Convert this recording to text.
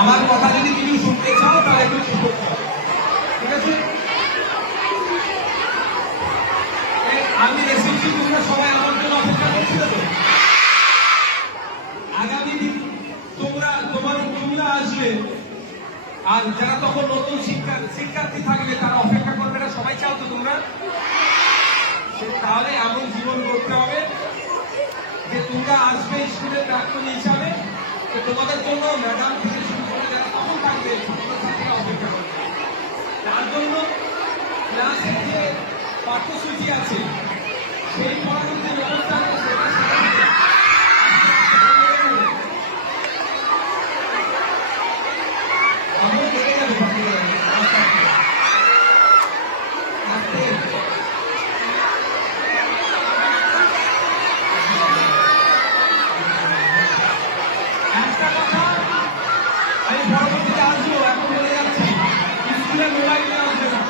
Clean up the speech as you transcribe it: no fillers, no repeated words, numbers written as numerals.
আমার কথা যদি তুমি শুনতে চাও তাহলে একটু চুপ করতে হবে, ঠিক আছে? আমি এসেছি, তোমরা সবাই আমার জন্য অপেক্ষা করছিলে তো। আগামী দিন তোমরা আসবে, আর যারা তখন নতুন শিক্ষার্থী থাকবে তারা অপেক্ষা করবে, না সবাই চাও তো তোমরা? তাহলে এমন জীবন করতে হবে যে তোমরা আসবে স্কুলের প্রাক্তনী হিসাবে, তোমাদের জন্য ম্যাডাম থেকে শুরু করে যারা তখন থাকবে ছাত্রছাত্রীরা অপেক্ষা করবে। তার জন্য ক্লাসের যে পাঠ্যসূচি আছে সেই পড়ানোর যে ব্যবস্থা আছে সেটা একটা কথা আমি পরবর্তীতে আসবো, এখন বলে যাচ্ছি স্কুলে মোবাইল নিয়ে আসবে না।